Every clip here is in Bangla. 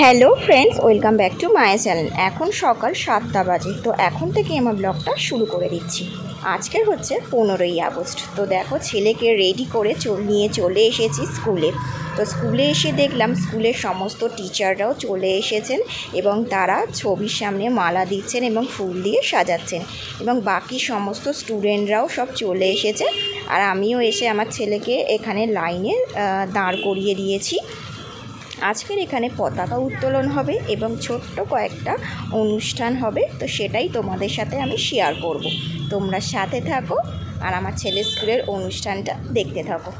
Hello friends, welcome back to my channel. এখন সকাল 7টা বাজে। তো এখন থেকে আমার ব্লগটা শুরু করে দিচ্ছি। আজকের হচ্ছে 15ই আগস্ট। তো দেখো, ছেলেকে রেডি করে নিয়ে চলে এসেছি স্কুলে। তো স্কুলে এসে দেখলাম স্কুলের সমস্ত টিচাররাও চলে এসেছেন এবং তারা ছবির সামনে মালা দিচ্ছেন এবং ফুল দিয়ে সাজাচ্ছেন, এবং বাকি সমস্ত স্টুডেন্টরাও সব চলে এসেছে। আর আমিও এসে আমার ছেলেকে এখানে লাইনে দাঁড় করিয়ে দিয়েছি। আজকের এখানে পতাকা উত্তোলন হবে এবং ছোট্ট কয়েকটা অনুষ্ঠান হবে। তো সেটাই তোমাদের সাথে আমি শেয়ার করব। তোমরা সাথে থাকো আর আমার ছেলের স্কুলের অনুষ্ঠানটা দেখতে থাকো।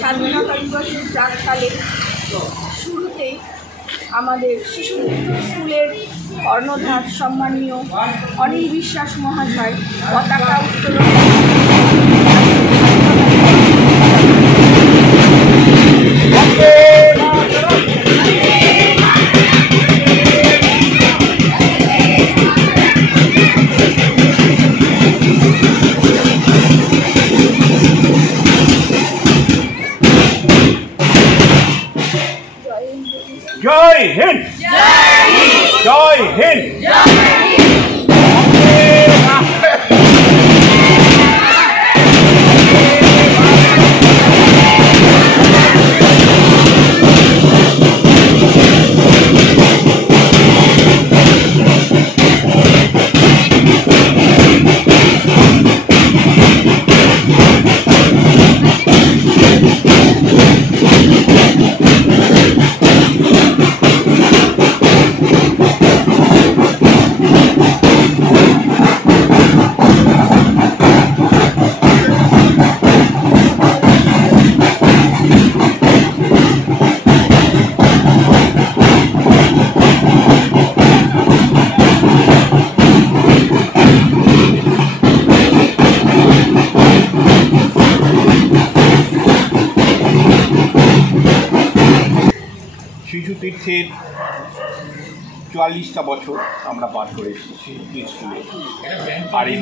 স্বাধীনতা দিবসের প্রাককালে শুরুতেই আমাদের শিশু স্কুলের কর্ণধার সম্মানীয় অনিল বিশ্বাস মহাশয় পতাকা উত্তোলন জয় হিন্দ, জয় হিন্দ। শিশু তীর্থের 44টা বছর আমরা পার করে এসেছি স্কুলে। আর এই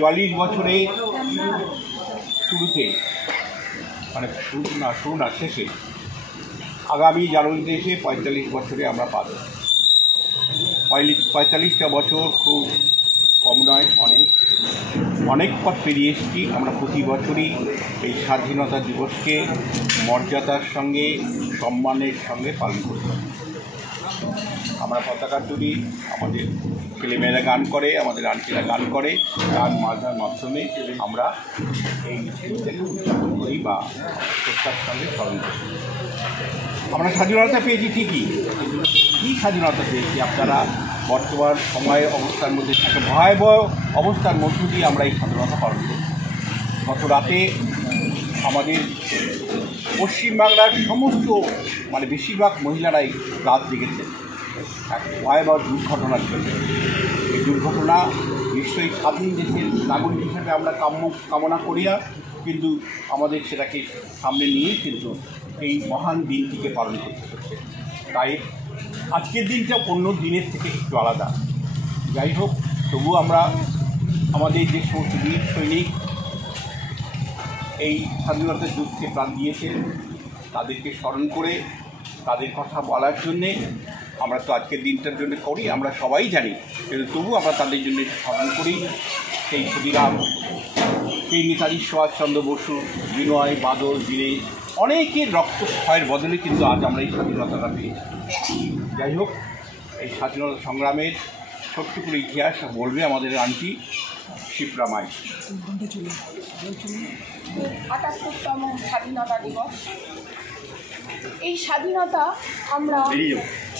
44 বছরে শুরুতে, মানে শুরু না শেষে, আগামী জানুয়ারিতে এসে 45 বছরে আমরা পাব। 45টা বছর খুব কম নয়, অনেক পথ পেরিয়ে এসেছি। আমরা প্রতি বছরই এই স্বাধীনতা দিবসকে মর্যাদার সঙ্গে, সম্মানের সঙ্গে পালন করি। আমরা পতাকা তুলি, আমাদের ছেলেমেয়েরা গান করে, আমাদের আন্টিরা গান করে, গান বাজনার মাধ্যমে আমরা এই দিনটাকে উদযাপন করি বা শ্রদ্ধার সঙ্গে স্মরণ করি। আমরা স্বাধীনতা পেয়েছি ঠিকই, কী স্বাধীনতা পেয়েছি? আপনারা বর্তমান সময়ে অবস্থার মধ্যে, একটা ভয়াবহ অবস্থার মধ্য দিয়ে আমরা এই স্বাধীনতা পালন করি। গত রাতে আমাদের পশ্চিমবাংলার সমস্ত, মানে বেশিরভাগ মহিলারাই রাত জেগেছেন এক ভয়াবহ দুর্ঘটনার জন্য। এই দুর্ঘটনা নিশ্চয়ই স্বাধীন দেশের নাগরিক হিসেবে আমরা কামনা করি না, কিন্তু আমাদের সেটাকে সামনে নিয়েই কিন্তু এই মহান দিনটিকে পালন করতে হচ্ছে। তাই আজকের দিনটা অন্য দিনের থেকে একটু আলাদা। যাই হোক, তবুও আমরা আমাদের যে সমস্ত বীর সৈনিক এই স্বাধীনতার যুদ্ধে প্রাণ দিয়েছেন তাদেরকে স্মরণ করে তাদের কথা বলার জন্যে আমরা তো আজকের দিনটার জন্য করি, আমরা সবাই জানি, কিন্তু তবু আমরা তাদের জন্য স্মরণ করি। সেই ক্ষুদিরাম, সেই নেতাজি সুভাষচন্দ্র বসু, বিনয়, বাদল, দীনেশ, অনেকের রক্তক্ষয়ের বদলে কিন্তু আজ আমরা এই স্বাধীনতাটা পেয়েছি। যাই হোক, এই স্বাধীনতা সংগ্রামের ছোট্ট করে ইতিহাস বলবে আমাদের আন্টি শিপ্রা মাই। ৭৮তম স্বাধীনতা দিবস। এই স্বাধীনতা আমরা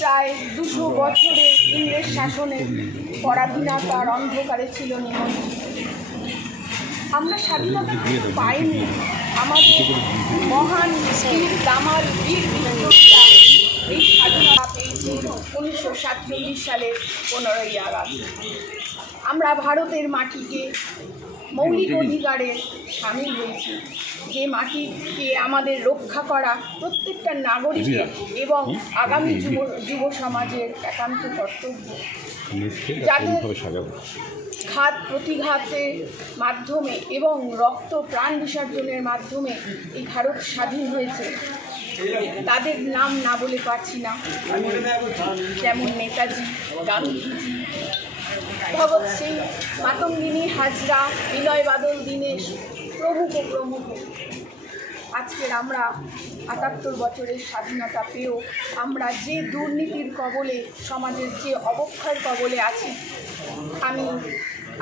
প্রায় ২০০ বছরের ইংরেজ শাসনের পরাধীনতার অন্ধকারে ছিল নিমজ্জিত। আমরা স্বাধীনতা পাইনি। আমাদের মহান বীর দামাল বীর বিক্রমরা এই স্বাধীনতা পেয়েছি 1947 সালের 15ই আগস্ট। আমরা ভারতের মাটিকে মৌলিক অধিকারে সামিল হয়েছি, যে মাটিকে আমাদের রক্ষা করা প্রত্যেকটা নাগরিকের এবং আগামী যুব সমাজের একান্ত কর্তব্য। যাদের ঘাত প্রতিঘাতের মাধ্যমে এবং রক্ত প্রাণ বিসর্জনের মাধ্যমে এই ভারত স্বাধীন হয়েছে, তাদের নাম না বলে পারছি না। যেমন নেতাজি, গান্ধীজি, ভগৎ সিং, মাতঙ্গিনী হাজরা, বিনয় বাদল দীনেশ প্রমুখ। আজকের আমরা ৭৮ বছরের স্বাধীনতা পেয়েও আমরা যে দুর্নীতির কবলে, সমাজের যে অবক্ষয়ের কবলে আছি, আমি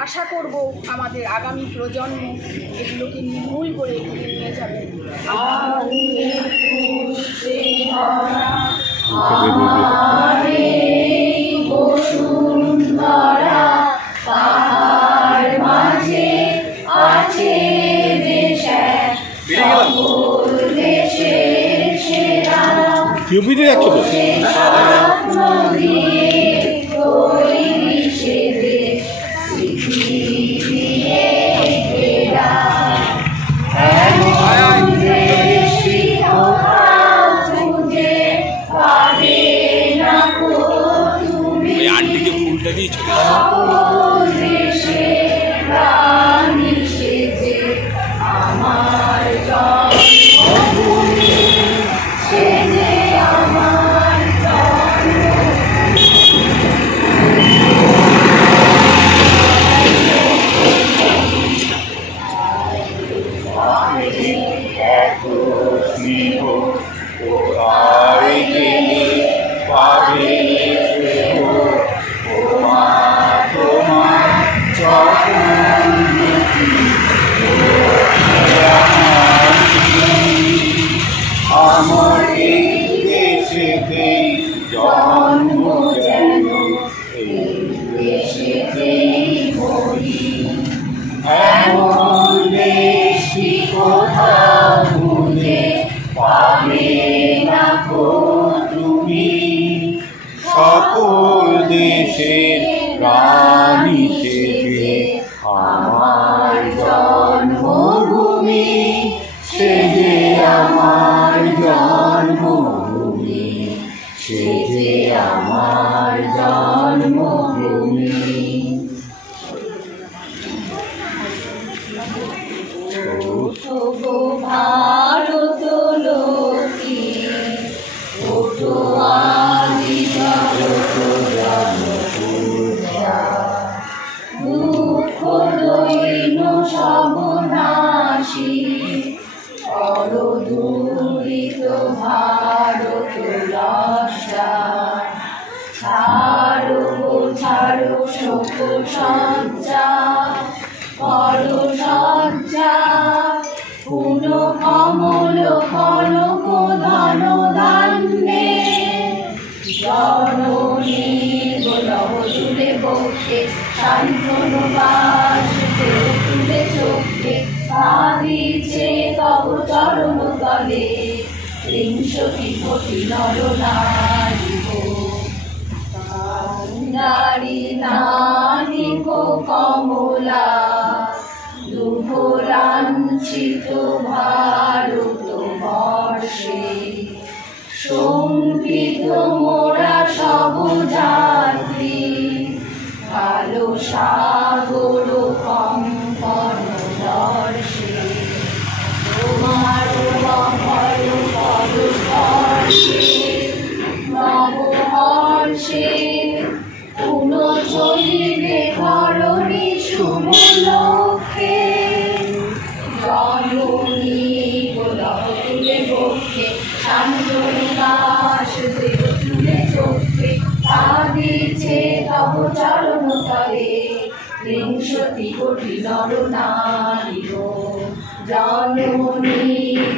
আশা করব আমাদের আগামী প্রজন্ম এগুলোকে নির্মূল করে এগিয়ে নিয়ে যাবে। টিউবিতে যাচ্ছ তো? আন্টিকে ফুলটা দিয়েছ? সকল দেশের রানী সেজে আমার জন্মভূমি, সেজে আমার জন্মভূমি, সেজে আমার জন্মভূমি। ভারত লোকে ওঠো আদি ভারত জনপূজা, দুঃখ দৈন্য সবনাশী অরদূরিত ভারত রক্ষা। ছাড়ো ছাড়ো শোক সজ্জা, করো সজ্জা পুন কমল কনক ধন ধান্যে। জননী গোলভ তুলে বসে শান্তনু বাস তুলে চোখে, কাঁদিছে তব চরণ তলে ৩০ কোটি নর নারী। নারী নারী কমলা দুঃখ লাঞ্ছিত ভারত বর্ষে, শঙ্কিত মোরা সব জাতি, কালো সাগর কম্পন দর্শে। তোমার অভয় পদস্পর্শে নবহর্ষে পুনঃচলিবে ধরণী শুভ লক্ষ্যে। জননী গোলভ তুলে বক্ষে শান্তনু দাস দেব তুলে চোখে, কাঁদিছে তব চরণ তলে ৩০ কোটি নর নারী। জননী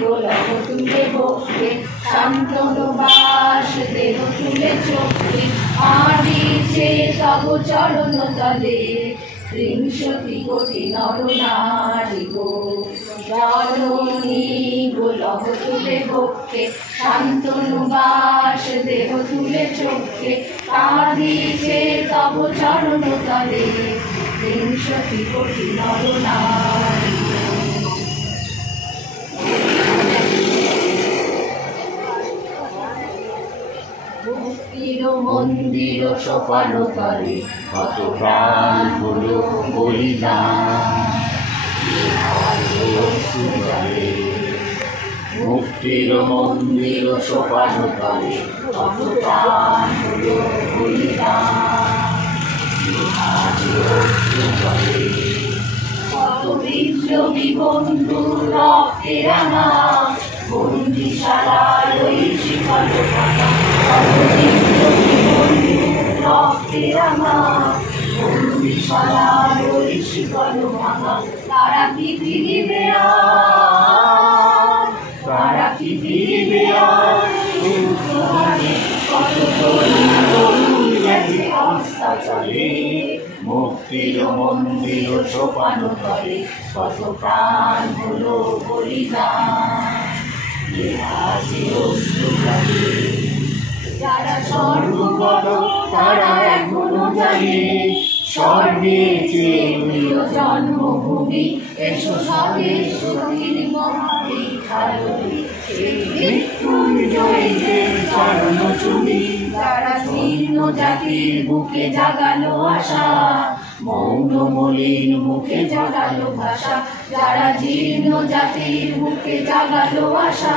গোলভ তুলে বক্ষে শান্তনু বাস দেব তুলে চোখে, কাঁদিছে তব চরণ তলে ত্রিংশতি কোটি নরনারী গো। জননী গো লহ তুলে বক্ষে, শান্তনু বাস দেহ তুলে চক্ষে, কাঁদিছে তব চরণ তলে, ত্রিংশতি কোটি নরনারী গো। মুক্তির মন্দির সোপান তলে, কত প্রাণ হলো বলিদান। মুক্তির মন্দির সোপান তলে, কত প্রাণ হলো বলিদান। কত বিপ্লবী বন্ধু রক্তে রাঙা, বন্দিশালার ওই শিকল ভাঙা। কত বিপ্লবী বন্ধু রক্তে রাঙা, বন্দিশালার ওই শিকল ভাঙা। তারা কি ফিরিবে আর, তারা কি ফিরিবে আর? কত তরুণ তরুণ গেছে অস্তাচলে, মুক্তির মন্দির সোপান তলে, কত প্রাণ হলো বলিদান। যারা স্বর্গগত তারা এখনো জানে, স্বর্গে চেয়ে প্রিয় জন্মভূমি, এসো স্বদেশ সতীর মহাবিখ্যাতী, মৃত্যুঞ্জয়ীদের চরণ চুমি। যারা জীর্ণ জাতির বুকে জাগালো আশা, মৌন মলিন মুখে জাগালো ভাষা। যারা জীর্ণ জাতির বুকে জাগালো আশা,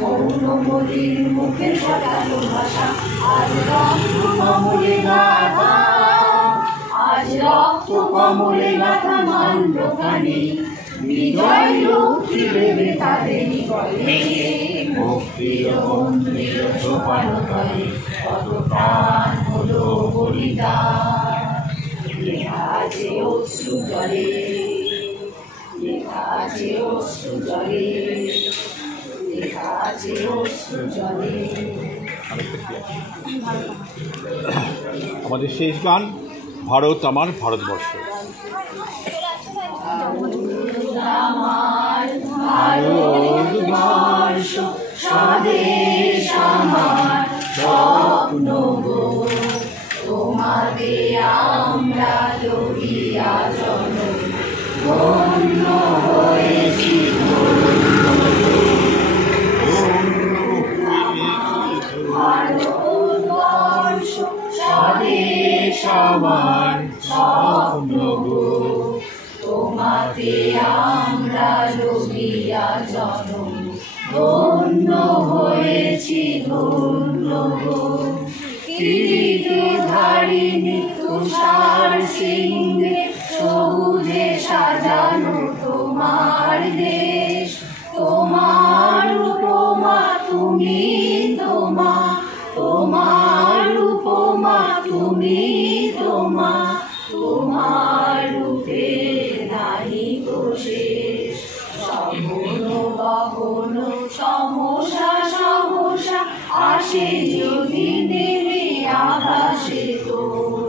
মৌন মলিন মুখে জাগালো ভাষা। আজ রক্ত কমলে গাথা, আজ রক্ত কমলে গাথা মান্ডখানি, বিজয় লক্ষ্মী দেবে তাদেরই গলে। মুক্তির মন্দির সোপান তলে, কত প্রাণ হলো বলিদান। লেখা আছে অশ্রু জলে, লেখা আছে অশ্রু জলে, লেখা আছে অশ্রু জলে। আমাদের শেষ গান ভারত আমার ভারতবর্ষ। আমার ভারতবর্ষ স্বদেশ আমার স্বপ্ন গো, তোমাকে আমরা লইয়া জনম ধন্য হয়েছি। ভারতবর্ষ স্বদেশ আমার স্বপ্ন গো, তোমাকে আমরা লইয়া জনম ধন্য হয়েছি, ধন্য গো। কিরীটধারিণী তুষার সিংহে সবুজে সাজানো তোমার দেশ, তোমার উপমা তুমি, তোমা তোমার উপমা তুমি, তোমা তোমার রূপে নাহি শেষ। সগন গগন সমসা সমসা আসে যদি নেমে আকাশে তোর,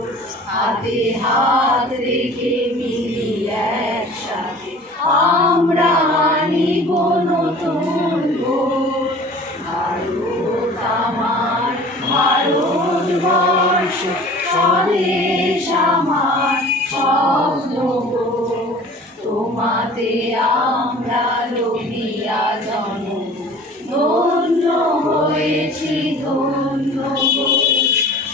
হাতে হাত রেখে মিলি একসাথে আমরা আনিব নতুন ভোর। ভারত আমার ভারতবর্ষ স্বদেশ আমার স্বপ্ন গো, তোমাতে আমরা লইয়া জনম ধন্য হয়েছি, ধন্য গো।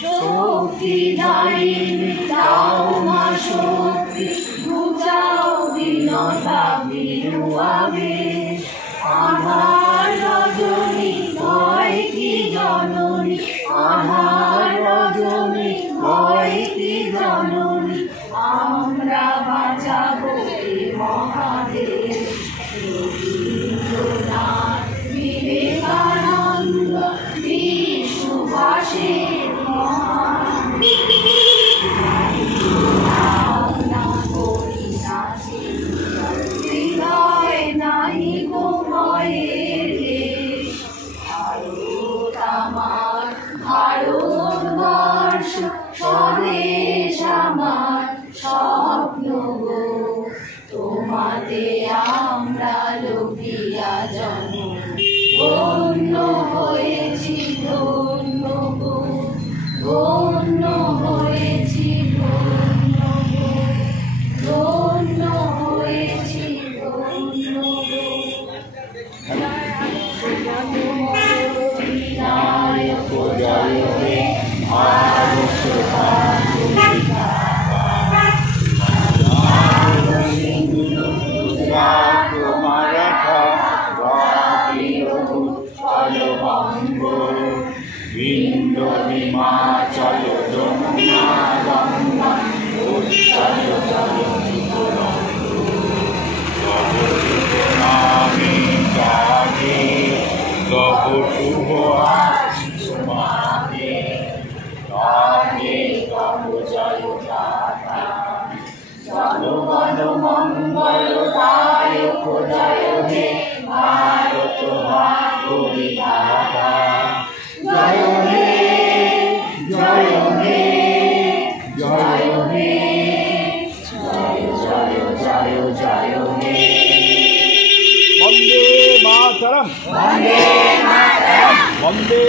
শক্তি দায়িনী দাও মা শক্তি, বুঝাও দীনতা বিনু আবেশ। আধার রজনী ভয় কি জননী, আধার রজনী ভয় কি জননী, আমরা বাঁচাবো এ মহাদেশ। রবীন্দ্রনাথ বিবেকানন্দ বীর সুভাষের মহান, হৃদয় নাহি গো ভয়ের দেশ। ভারত আমার ভারতবর্ষ স্বদেশ আমার সব হে ভারত ভাগ্য বিধাতা জয় হে জয় হে জয় হে জয় জয় জয় জয় হে বন্দে মাতরম বন্দে মাতরম বন্দে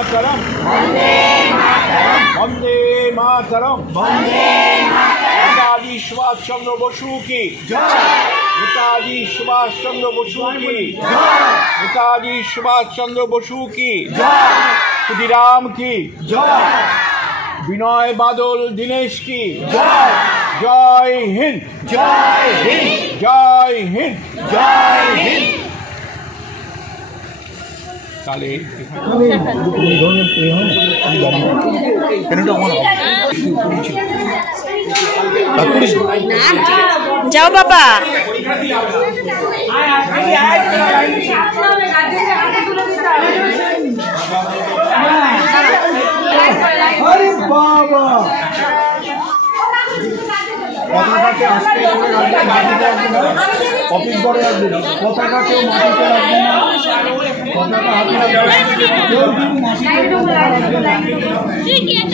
মাতরম বন্দে মাতরম বন্দে মাতরম বন্দে মাতরম নেতাজি সুভাষ চন্দ্র বসু কি জয় নেতাজি সুভাষ চন্দ্র বসু কি জয় নেতাজি সুভাষ চন্দ্র বসু কি জয় ক্ষুদিরাম কি জয় বিনয় বাদল দীনেশ কি জয় জয় হিন্দ জয় হিন্দ জয় হিন্দ জয় হিন্দ তাহলে যাও বাবা। আরে বাবা পতাকাকে আস্তে করে রাখবে, মাটিতে রাখবে না, অফিস ঘরে রাখবে না, পতাকা কেউ মাটিতে রাখবে না, পতাকা হাতে রাখবে না, কেউ কিন্তু মাটিতে পতাকা রাখবে না,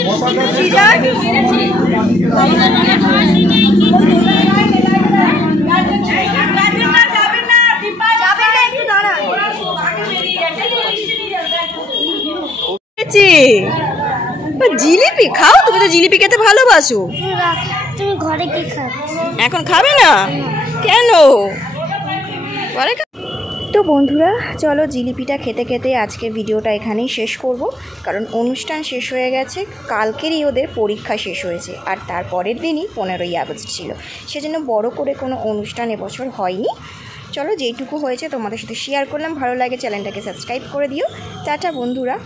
পতাকা জিলিপি খাও, তুমি তো জিলিপি খেতে ভালোবাসো। তুমি ঘরে কি খাচ্ছ? এখন খাবে না কেন? পরে তো বন্ধুরা চলো জিলিপিটা খেতে খেতে আজকে ভিডিওটা এখানেই শেষ করব, কারণ অনুষ্ঠান শেষ হয়ে গেছে, কালকেরই ওদের পরীক্ষা শেষ হয়েছে আর তারপরের দিনই 15ই আগস্ট ছিল, সেজন্য বড় করে কোনো অনুষ্ঠান এবছর হয়নি। চলো যেইটুকু হয়েছে তোমাদের সাথে শেয়ার করলাম, ভালো লাগে চ্যানেলটাকে সাবস্ক্রাইব করে দিও। টাটা বন্ধুরা।